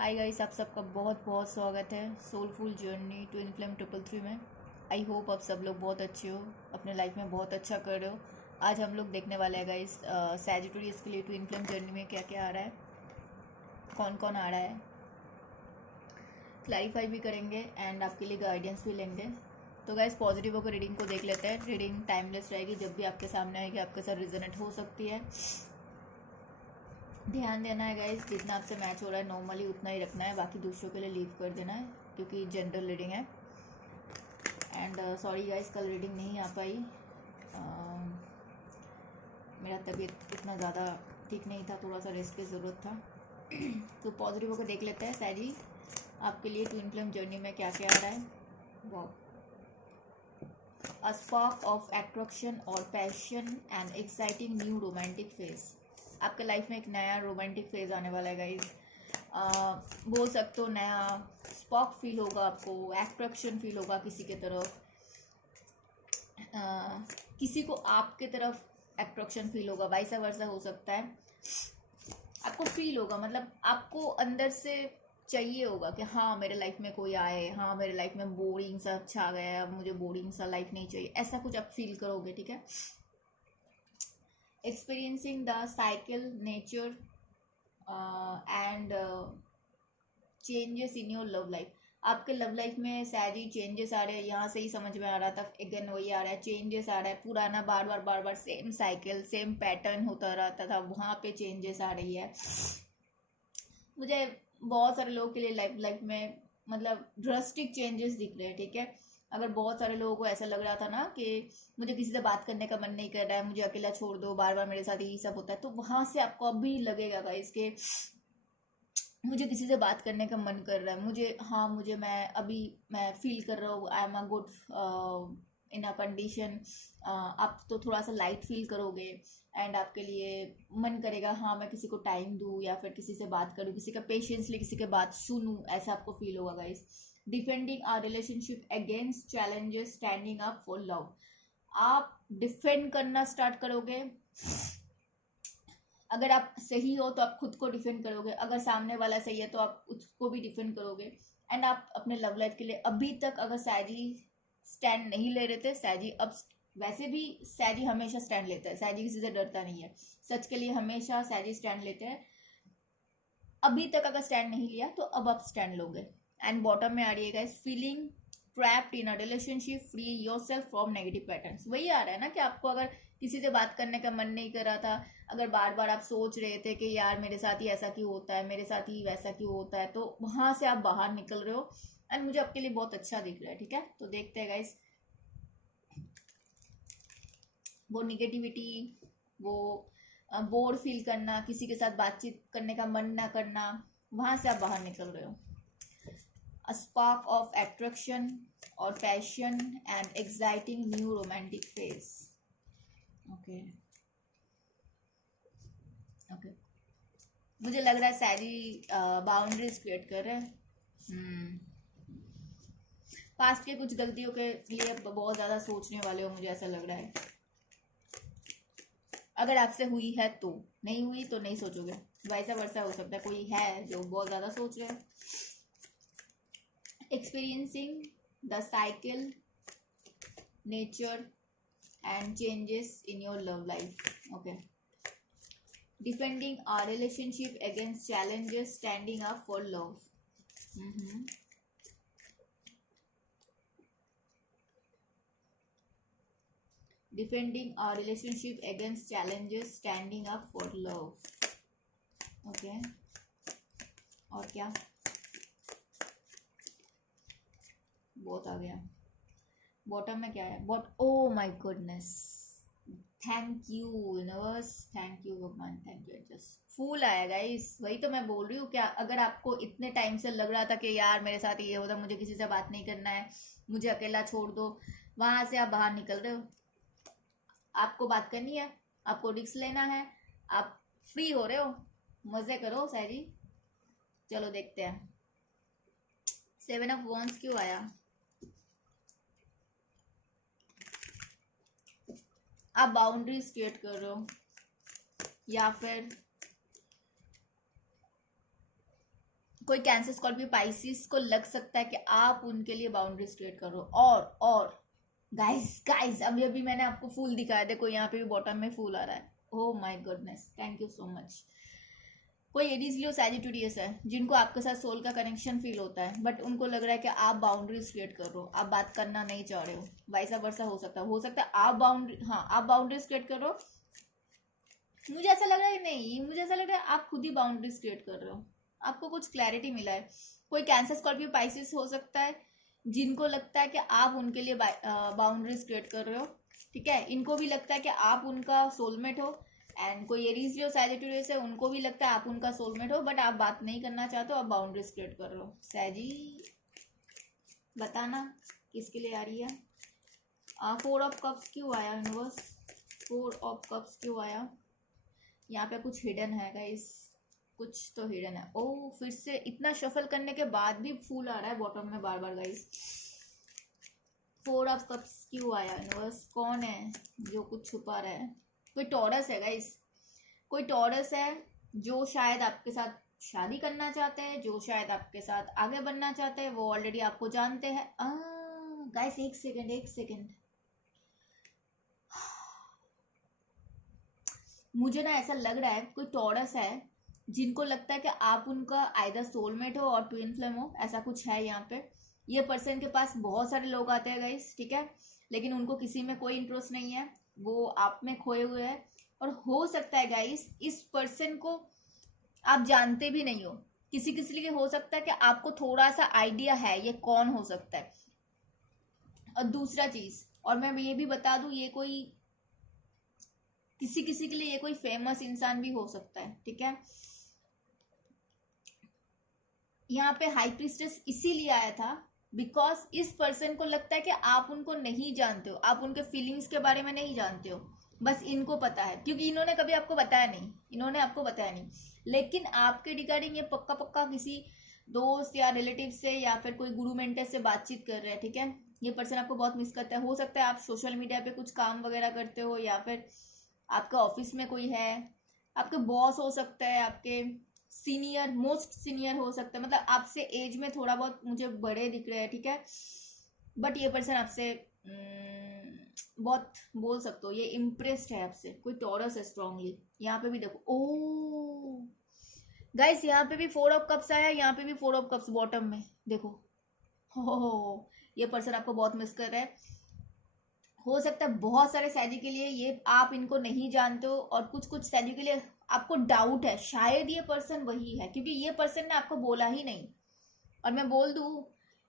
Hi guys, आप सबका बहुत बहुत स्वागत है सोलफुल जर्नी ट्विन फ्लेम 333 में। आई होप आप सब लोग बहुत अच्छे हो, अपने लाइफ में बहुत अच्छा कर रहे हो। आज हम लोग देखने वाले हैं गाइस सैजिटेरियस के लिए ट्विन फ्लेम जर्नी में क्या क्या आ रहा है, कौन कौन आ रहा है, क्लैरिफाई भी करेंगे एंड आपके लिए गाइडेंस भी लेंगे। तो गाइस पॉजिटिव होकर रीडिंग को देख लेते हैं। रीडिंग टाइमलेस रहेगी, जब भी आपके सामने आएगी आपके साथ रिजोनेट हो सकती है। ध्यान देना है गाइस, जितना आपसे मैच हो रहा है नॉर्मली उतना ही रखना है, बाकी दूसरों के लिए लीव कर देना है क्योंकि जनरल रीडिंग है। एंड सॉरी गाइस, कल रीडिंग नहीं आ पाई। मेरा तबीयत इतना ज़्यादा ठीक नहीं था, थोड़ा सा रेस्ट की ज़रूरत था। तो पॉजिटिव होकर देख लेते हैं सैजी आपके लिए ट्विन फ्लेम जर्नी में क्या क्या आ रहा है। वाह, A spark of attraction और passion and exciting new romantic phase. आपके लाइफ में एक नया रोमांटिक फेज आने वाला है गाइज। बोल सकते हो नया स्पार्क फील होगा आपको, एट्रैक्शन फील होगा किसी के तरफ, किसी को आपके तरफ एट्रैक्शन फील होगा, वाइसा वर्सा हो सकता है। आपको फील होगा, मतलब आपको अंदर से चाहिए होगा कि हाँ मेरे लाइफ में कोई आए, हाँ मेरे लाइफ में बोरिंग सा छा गया है, अब मुझे बोरिंग सा लाइफ नहीं चाहिए, ऐसा कुछ आप फील करोगे। ठीक है। Experiencing the cycle nature and changes in your love life. आपके लव लाइफ में सैजी चेंजेस आ रहे हैं, यहाँ से ही समझ में आ रहा था। अगेन वही आ रहा है, चेंजेस आ रहा है, पुराना बार बार सेम साइकिल सेम पैटर्न होता रहता था, वहाँ पे चेंजेस आ रही है। मुझे बहुत सारे लोगों के लिए लाइफ में मतलब ड्रास्टिक चेंजेस दिख रहे हैं। ठीक है। अगर बहुत सारे लोगों को ऐसा लग रहा था ना कि मुझे किसी से बात करने का मन नहीं कर रहा है, मुझे अकेला छोड़ दो, बार बार मेरे साथ यही सब होता है, तो वहां से आपको अभी लगेगा गाइस कि मुझे किसी से बात करने का मन कर रहा है, मुझे मैं फील कर रहा हूँ I am a good in a condition. आप तो थोड़ा सा लाइट फील करोगे एंड आपके लिए मन करेगा हाँ मैं किसी को टाइम दूँ या फिर किसी से बात करूँ, किसी का पेशेंसली किसी के बात सुनूँ, ऐसा आपको फील होगा guys. Defending our relationship against challenges, standing up for love. आप डिफेंड करना स्टार्ट करोगे। अगर आप सही हो तो आप खुद को डिफेंड करोगे, अगर सामने वाला सही है तो आप उसको भी डिफेंड करोगे। एंड आप अपने लव लाइफ के लिए अभी तक अगर सैजी स्टैंड नहीं ले रहे थे, सैजी अब वैसे भी सैजी हमेशा स्टैंड लेता है, सैजी किसी से डरता नहीं है, सच के लिए हमेशा सैजी स्टैंड लेते हैं। अभी तक अगर स्टैंड नहीं लिया तो अब आप स्टैंड लोगे। एंड बॉटम में आ रही है guys, feeling trapped in a relationship, free yourself from negative patterns. वही आ रहा है ना कि आपको अगर किसी से बात करने का मन नहीं कर रहा था, अगर बार बार आप सोच रहे थे कि यार मेरे साथ ही ऐसा क्यों होता है, मेरे साथ ही वैसा क्यों होता है, तो वहां से आप बाहर निकल रहे हो एंड मुझे आपके लिए बहुत अच्छा दिख रहा है। ठीक है, तो देखते हैं गाइस वो निगेटिविटी, वो बोर फील करना, किसी के साथ बातचीत करने का मन ना करना, वहां से आप बाहर निकल रहे हो। A spark of attraction or passion and exciting new romantic phase. Okay. Okay. मुझे लग रहा है सैरी बाउंड्रीज क्रिएट कर रहे हैं। पास्ट के कुछ गलतियों के लिए बहुत ज़्यादा सोचने वाले हो, मुझे ऐसा लग रहा है। अगर आपसे हुई है तो, नहीं हुई तो नहीं सोचोगे, वैसा वर्सा हो सकता है। कोई है जो बहुत ज़्यादा सोच रहे हैं। Experiencing the cycle nature and changes in your love life. Okay. Defending our relationship against challenges, standing up for love. Defending our relationship against challenges, standing up for love. Okay. और क्या, बहुत आ गया। बॉटम में क्या है, but oh my goodness, thank you universe, thank you भगवान, thank you. Just फूल आया गाइस, वही तो मैं बोल रही हूँ। क्या अगर आपको इतने टाइम से लग रहा था कि यार मेरे साथ ये होता, मुझे किसी से बात नहीं करना है, मुझे अकेला छोड़ दो, वहां से आप बाहर निकल रहे हो। आपको बात करनी है, आपको रिस्क लेना है, आप फ्री हो रहे हो, मजे करो सैरी। चलो देखते हैं 7 ऑफ वॉन्ड्स क्यों आया। आप बाउंड्रीज क्रिएट कर रहे हो या फिर कोई कैंसर स्कॉर्पियो पाइसिस को लग सकता है कि आप उनके लिए बाउंड्रीज क्रिएट करो। और गाइस गाइस अभी अभी मैंने आपको फूल दिखाया, देखो यहाँ पे भी बॉटम में फूल आ रहा है। Oh my goodness, thank you so much. कोई एडीज लियो सैजिटेरियस है जिनको आपके साथ सोल का कनेक्शन फील होता है, बट उनको लग रहा है कि आप बाउंड्रीज क्रिएट कर रहे हो, आप बात करना नहीं चाह रहे हो, वैसा वर्षा हो सकता है आप बाउंड्रीज क्रिएट कर रहे हो। मुझे ऐसा लग रहा है नहीं, मुझे ऐसा लग रहा है आप खुद ही बाउंड्रीज क्रिएट कर रहे हो, आपको कुछ क्लैरिटी मिला है। कोई कैंसर स्कॉर्पियो पाइसिस हो सकता है जिनको लगता है कि आप उनके लिए बाउंड्रीज क्रिएट कर रहे हो, ठीक है। इनको भी लगता है कि आप उनका सोलमेट हो। एंड कोई एरीज लियो सैजिटेरियस है, उनको भी लगता है आप उनका सोलमेट हो, बट आप बात नहीं करना चाहते हो, आप बाउंड्रीज क्रिएट कर रहे हो। सैजी बताना किसके लिए आ रही है। 4 ऑफ कप्स क्यों आया यूनिवर्स, 4 ऑफ कप्स क्यों आया। यहाँ पे कुछ हिडन है गाइस, कुछ तो हिडन है। ओह फिर से इतना शफल करने के बाद भी फूल आ रहा है बॉटम में बार बार गाइस। 4 ऑफ कप्स क्यों आया यूनिवर्स, कौन है जो कुछ छुपा रहा है। कोई टॉरस है गाइस, कोई टॉरस है जो शायद आपके साथ शादी करना चाहते हैं, जो शायद आपके साथ आगे बढ़ना चाहते हैं, वो ऑलरेडी आपको जानते हैं। गाइस एक सेकेंड, मुझे ना ऐसा लग रहा है कोई टॉरस है जिनको लगता है कि आप उनका आइदर सोलमेट हो और ट्विन फ्लेम हो, ऐसा कुछ है यहाँ पे। ये पर्सन के पास बहुत सारे लोग आते हैं गाइस, ठीक है, लेकिन उनको किसी में कोई इंटरेस्ट नहीं है, वो आप में खोए हुए है। और हो सकता है गाइस इस पर्सन को आप जानते भी नहीं हो, किसी किसी लिए हो सकता है कि आपको थोड़ा सा आइडिया है ये कौन हो सकता है। और दूसरा चीज, और मैं ये भी बता दूं, ये कोई किसी किसी के लिए ये कोई फेमस इंसान भी हो सकता है, ठीक है। यहाँ पे हाई प्रीस्टेस इसीलिए आया था बिकॉज इस पर्सन को लगता है कि आप उनको नहीं जानते हो, आप उनके फीलिंग्स के बारे में नहीं जानते हो, बस इनको पता है, क्योंकि इन्होंने कभी आपको बताया नहीं, लेकिन आपके रिगार्डिंग ये पक्का पक्का किसी दोस्त या रिलेटिव से या फिर कोई गुरु मेंटर से बातचीत कर रहे हैं, ठीक है। ये पर्सन आपको बहुत मिस करता है। हो सकता है आप सोशल मीडिया पे कुछ काम वगैरह करते हो, या फिर आपका ऑफिस में कोई है, आपके बॉस हो सकता है, आपके सीनियर, मोस्ट सीनियर हो सकता है, मतलब आपसे एज में थोड़ा बहुत मुझे बड़े दिख रहे हैं, ठीक है। बट ये पर्सन आपसे बहुत बोल सकते हो ये इम्प्रेस्ड है आपसे, कोई टॉरस है स्ट्रांगली। यहाँ पे भी देखो, ओ गाइस यहाँ पे भी 4 ऑफ कप्स आया, यहाँ पे भी 4 ऑफ कप्स बॉटम में देखो। हो ये पर्सन आपको बहुत मिस कर रहा है। हो सकता है बहुत सारे सैजी के लिए ये आप इनको नहीं जानते हो, और कुछ कुछ सैजी के लिए आपको डाउट है शायद ये पर्सन वही है, क्योंकि ये पर्सन ने आपको बोला ही नहीं। और मैं बोल दूं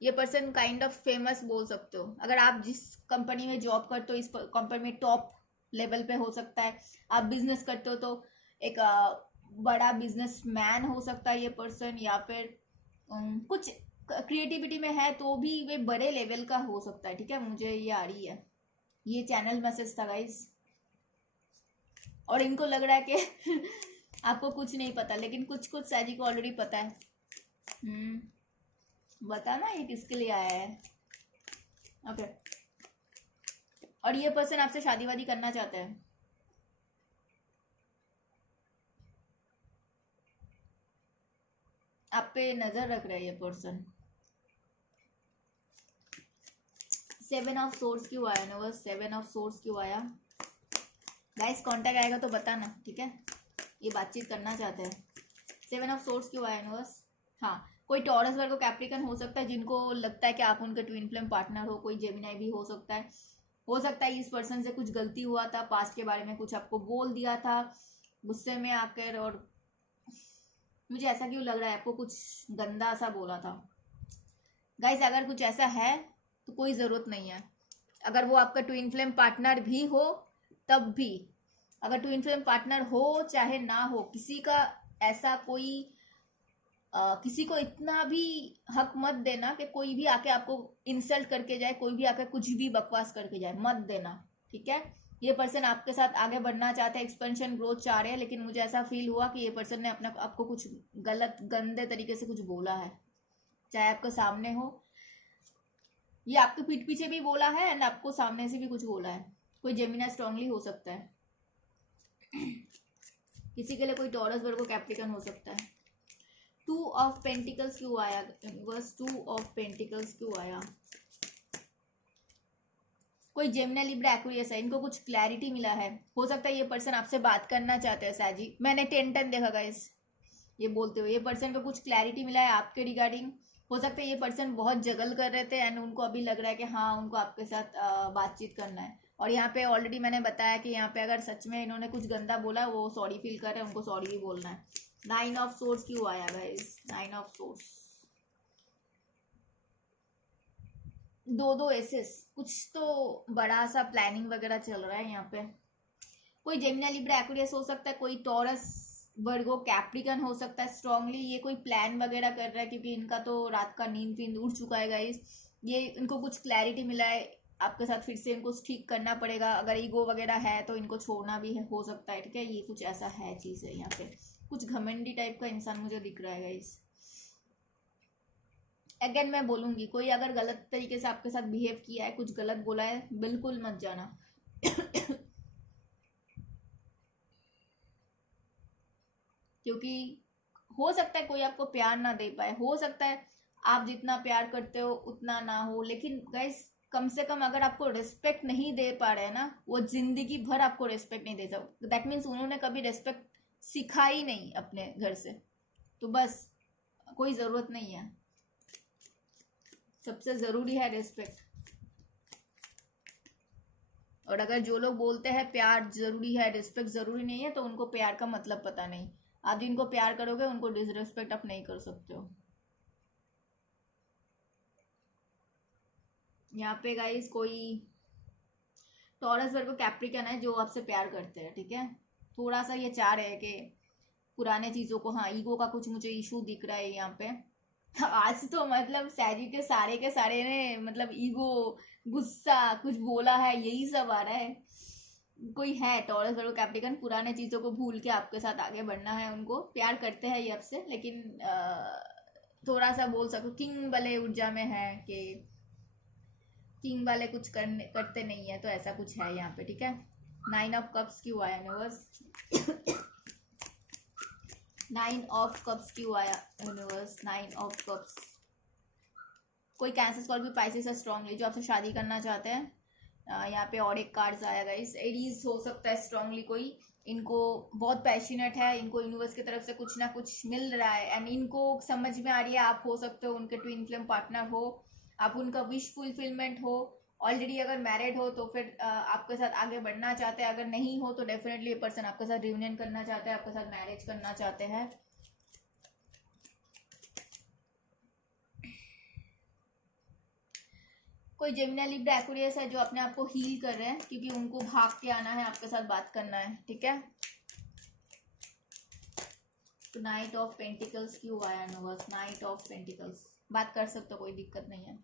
ये पर्सन काइंड ऑफ फेमस बोल सकते हो, अगर आप जिस कंपनी में जॉब करते हो इस कंपनी में टॉप लेवल पे हो सकता है। आप बिजनेस करते हो तो एक बड़ा बिजनेस मैन हो सकता है ये पर्सन, या फिर कुछ क्रिएटिविटी में है तो भी वे बड़े लेवल का हो सकता है, ठीक है। मुझे ये आ रही है, ये चैनल मैसेज था गाइस, और इनको लग रहा है कि आपको कुछ नहीं पता, लेकिन कुछ कुछ सैजी को ऑलरेडी पता है। बता ना ये किसके लिए आया है। ओके, और ये पर्सन आपसे शादी वादी करना चाहता है। आप पे नजर रख रहा है ये पर्सन। 7 ऑफ सोर्स क्यों आया ना, 7 ऑफ सोर्स क्यों आया गाइस। कांटेक्ट आएगा तो बताना, ठीक है, ये बातचीत करना चाहते हैं। 7 ऑफ सोर्स क्यों आया यूनिवर्स। हाँ, कोई टॉरस वर्गो कैप्रिकन हो सकता है जिनको लगता है कि आप उनके ट्विन फ्लेम पार्टनर हो, कोई जेमिनाई भी हो सकता है। हो सकता है इस पर्सन से कुछ गलती हुआ था, पास्ट के बारे में कुछ आपको बोल दिया था गुस्से में आकर, और मुझे ऐसा क्यों लग रहा है आपको कुछ गंदा सा बोला था गाइस। अगर कुछ ऐसा है तो कोई ज़रूरत नहीं है, अगर वो आपका ट्विन फ्लेम पार्टनर भी हो तब भी, अगर ट्विन फ्लेम पार्टनर हो चाहे ना हो, किसी का ऐसा कोई किसी को इतना भी हक मत देना कि कोई भी आके आपको इंसल्ट करके जाए, कोई भी आके कुछ भी बकवास करके जाए, मत देना, ठीक है। ये पर्सन आपके साथ आगे बढ़ना चाहते हैं, एक्सपेंशन ग्रोथ चाह रहे हैं, लेकिन मुझे ऐसा फील हुआ कि ये पर्सन ने अपना आपको कुछ गलत गंदे तरीके से कुछ बोला है, चाहे आपके सामने हो, ये आपके पीठ पीछे भी बोला है एंड आपको सामने से भी कुछ बोला है। कोई जेमिना स्ट्रांगली हो सकता है, किसी के लिए कोई टॉरस वर्गो कैप्रिकन हो सकता है। टू ऑफ पेंटिकल्स क्यों आया बस? टू ऑफ पेंटिकल्स क्यों आया? कोई जेमिनी लिब्रा एक्वेरियस है, इनको कुछ क्लैरिटी मिला है। हो सकता है ये पर्सन आपसे बात करना चाहते हैं साजी। मैंने 10 देखा गाइस ये बोलते हुए। ये पर्सन को कुछ क्लैरिटी मिला है आपके रिगार्डिंग। हो सकता है ये पर्सन बहुत जगल कर रहे थे एंड उनको अभी लग रहा है कि हाँ उनको आपके साथ बातचीत करना है। और यहाँ पे ऑलरेडी मैंने बताया कि यहाँ पे अगर सच में इन्होंने कुछ गंदा बोला वो सॉरी फील कर रहे हैं, उनको सॉरी भी बोलना है। 9 ऑफ सोर्स क्यों आया गाइस? 9 ऑफ सोर्स, दो एसेस, कुछ तो बड़ा सा प्लानिंग वगैरह चल रहा है यहाँ पे। कोई जेमिनी लिब्रा एक्वेरियस हो सकता है, कोई टॉरस वर्गो कैप्रिकन हो सकता है स्ट्रांगली। ये कोई प्लान वगैरह कर रहा है क्योंकि इनका तो रात का नींद वींद उड़ चुका है गाइस। ये इनको कुछ क्लैरिटी मिला है आपके साथ, फिर से इनको ठीक करना पड़ेगा। अगर ईगो वगैरह है तो इनको छोड़ना भी है, हो सकता है, ठीक है। ये कुछ ऐसा है चीज़ है यहाँ पे। कुछ घमंडी टाइप का इंसान मुझे दिख रहा है गाइस। अगेन मैं बोलूंगी, कोई अगर गलत तरीके से आपके साथ बिहेव किया है, कुछ गलत बोला है, बिल्कुल मत जाना। क्योंकि हो सकता है कोई आपको प्यार ना दे पाए, हो सकता है आप जितना प्यार करते हो उतना ना हो, लेकिन गाइस कम से कम अगर आपको रिस्पेक्ट नहीं दे पा रहे हैं ना, वो जिंदगी भर आपको रिस्पेक्ट नहीं दे सकते। दैट मीन्स उन्होंने कभी रिस्पेक्ट सिखाई नहीं अपने घर से, तो बस कोई ज़रूरत नहीं है। सबसे ज़रूरी है रिस्पेक्ट। और अगर जो लोग बोलते हैं प्यार ज़रूरी है रिस्पेक्ट ज़रूरी नहीं है, तो उनको प्यार का मतलब पता नहीं। आप जिनको प्यार करोगे उनको डिसरिस्पेक्ट आप नहीं कर सकते हो। यहाँ पे गाइस कोई टॉरस वर्गो कैप्रिकन है जो आपसे प्यार करते हैं, ठीक है। थोड़ा सा ये चाह रहे हैं कि पुराने चीज़ों को, हाँ ईगो का कुछ मुझे इशू दिख रहा है यहाँ पे। आज तो मतलब सैजी के सारे ने मतलब ईगो, गुस्सा, कुछ बोला है, यही सब आ रहा है। कोई है टॉरस वर्गो कैप्रिकन, पुराने चीज़ों को भूल के आपके साथ आगे बढ़ना है। उनको प्यार करते हैं ये आपसे, लेकिन थोड़ा सा बोल सको किंग वाले ऊर्जा में है कि किंग वाले कुछ करते नहीं है, तो ऐसा कुछ है यहाँ पे, ठीक है। 9 ऑफ कप्स क्यों आया यूनिवर्स? 9 ऑफ कप्स क्यों आया यूनिवर्स? 9 of cups. कोई कैंसर, स्कॉर्पियो, पाइसेस है स्ट्रांगली जो आपसे शादी करना चाहते हैं। यहाँ पे और एक कार्ड्स आया गाइस। एरीज हो सकता है स्ट्रांगली कोई, इनको बहुत पैशनेट है, इनको यूनिवर्स की तरफ से कुछ ना कुछ मिल रहा है एंड इनको समझ में आ रही है आप हो सकते हो उनके ट्विन फ्लेम पार्टनर हो, आप उनका विश फुलफिलमेंट हो। ऑलरेडी अगर मैरिड हो तो फिर आपके साथ आगे बढ़ना चाहते हैं, अगर नहीं हो तो डेफिनेटली ये पर्सन आपके साथ रियूनियन करना चाहते हैं, आपके साथ मैरिज करना चाहते हैं। कोई जेमिनी लिब्रा एक्वेरियस है जो अपने आप को हील कर रहे हैं क्योंकि उनको भाग के आना है, आपके साथ बात करना है, ठीक है। तो नाइट ऑफ पेंटिकल्स क्यों आया यूनिवर्स? नाइट ऑफ पेंटिकल्स, बात कर सकते हो, कोई दिक्कत नहीं है।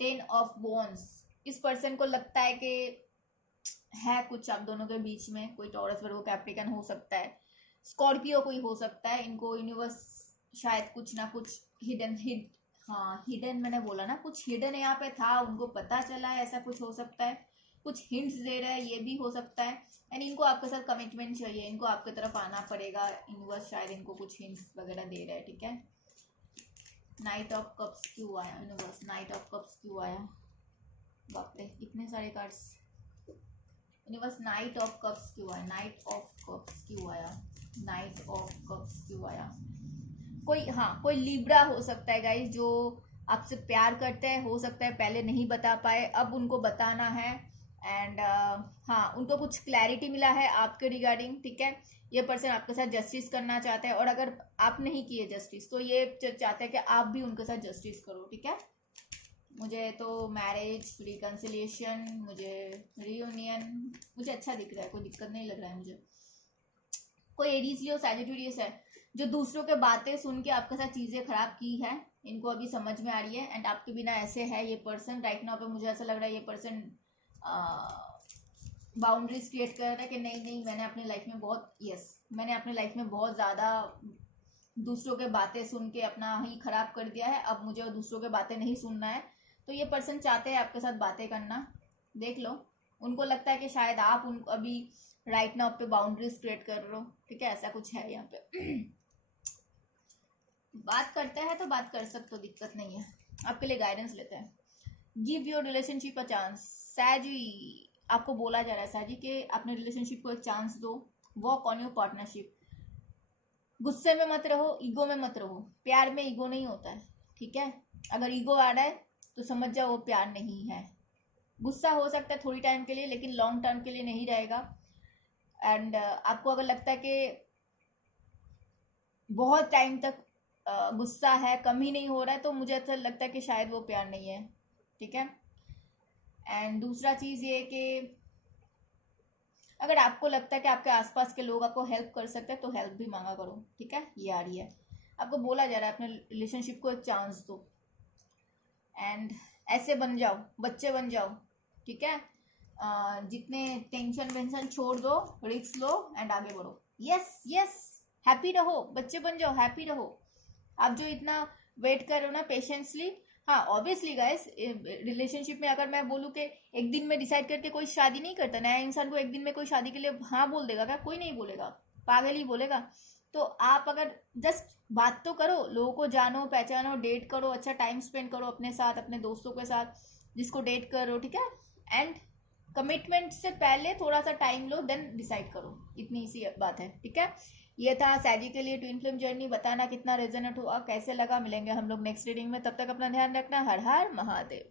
10 ऑफ वॉन्ड्स, इस पर्सन को लगता है कि है कुछ आप दोनों के बीच में। कोई टॉरस वर्गो कैप्रिकन हो सकता है, स्कॉर्पियो कोई हो सकता है। इनको यूनिवर्स शायद कुछ ना कुछ हिडन मैंने बोला ना, कुछ हिडन यहाँ पे था, उनको पता चला है, ऐसा कुछ हो सकता है। कुछ हिंट्स दे रहा है, ये भी हो सकता है। एंड इनको आपके साथ कमिटमेंट चाहिए, इनको आपके तरफ आना पड़ेगा। यूनिवर्स शायद इनको कुछ हिंट्स वगैरह दे रहा है, ठीक है। नाइट ऑफ कप्स क्यों आया यूनिवर्स? नाइट ऑफ कप्स क्यों आया? बाप रे इतने सारे cards. Universe night of cups क्यों आया? नाइट ऑफ कप्स क्यों आया? नाइट ऑफ कप्स क्यों आया? कोई लिब्रा हो सकता है गाइस जो आपसे प्यार करते हैं, हो सकता है पहले नहीं बता पाए, अब उनको बताना है। एंड हाँ उनको कुछ क्लैरिटी मिला है आपके रिगार्डिंग, ठीक है। ये पर्सन आपके साथ जस्टिस करना चाहते हैं और अगर आप नहीं किए जस्टिस तो ये चाहते हैं कि आप भी उनके साथ जस्टिस करो, ठीक है। मुझे तो मैरिज, रिकन्सिलिएशन, मुझे रियूनियन, मुझे अच्छा दिख रहा है, कोई दिक्कत नहीं लग रहा है मुझे। कोई एरीज लियो सैजिटेरियस है जो दूसरों के बातें सुन के आपके साथ चीज़ें खराब की है, इनको अभी समझ में आ रही है एंड आपके बिना ऐसे है ये पर्सन राइट नाउ पे। मुझे ऐसा लग रहा है ये पर्सन बाउंड्रीज क्रिएट कर रहा है कि नहीं मैंने अपनी लाइफ में मैंने अपनी लाइफ में बहुत ज़्यादा दूसरों के बातें सुन के अपना ही खराब कर दिया है, अब मुझे दूसरों के बातें नहीं सुनना है। तो ये पर्सन चाहते हैं आपके साथ बातें करना, देख लो। उनको लगता है कि शायद आप उनको अभी राइट नाउ पे बाउंड्रीज क्रिएट कर रहे हो, ठीक है, ऐसा कुछ है यहाँ पे। बात करते हैं तो बात कर सकते हो, दिक्कत नहीं है, आपके लिए गाइडेंस लेते हैं। Give your relationship a chance. सैजी, आपको बोला जा रहा है सैजी कि अपने रिलेशनशिप को एक चांस दो। Work on your partnership. गुस्से में मत रहो, ईगो में मत रहो। प्यार में ईगो नहीं होता है, ठीक है। अगर ईगो आ रहा है तो समझ जाओ वो प्यार नहीं है। गुस्सा हो सकता है थोड़ी टाइम के लिए, लेकिन लॉन्ग टर्म के लिए नहीं रहेगा। एंड आपको अगर लगता है कि बहुत टाइम तक गुस्सा है, कम ही नहीं हो रहा है, तो मुझे ऐसा लगता है कि शायद वो प्यार नहीं है, ठीक है। एंड दूसरा चीज़ ये कि अगर आपको लगता है कि आपके आसपास के लोग आपको हेल्प कर सकते हैं तो हेल्प भी मांगा करो, ठीक है। ये आ रही है, आपको बोला जा रहा है अपने रिलेशनशिप को एक चांस दो। एंड ऐसे बन जाओ, बच्चे बन जाओ, ठीक है। जितने टेंशन वेंशन छोड़ दो, रिस्क लो एंड आगे बढ़ो। यस यस, हैप्पी रहो, बच्चे बन जाओ, हैप्पी रहो। आप जो इतना वेट कर रहे हो ना पेशेंसली, हाँ ऑब्वियसली गाइस, रिलेशनशिप में अगर मैं बोलूँ कि एक दिन में डिसाइड करके कोई शादी नहीं करता, नया इंसान को एक दिन में कोई शादी के लिए हाँ बोल देगा क्या? कोई नहीं बोलेगा, पागल ही बोलेगा। तो आप अगर जस्ट बात तो करो, लोगों को जानो पहचानो, डेट करो, अच्छा टाइम स्पेंड करो अपने साथ, अपने दोस्तों के साथ जिसको डेट करो, ठीक है। एंड कमिटमेंट से पहले थोड़ा सा टाइम लो, देन डिसाइड करो, इतनी सी बात है, ठीक है। ये था सैजी के लिए ट्विन फ्लेम जर्नी। बताना कितना रेजोनेट हुआ, कैसे लगा। मिलेंगे हम लोग नेक्स्ट रीडिंग में, तब तक अपना ध्यान रखना। हर हर महादेव।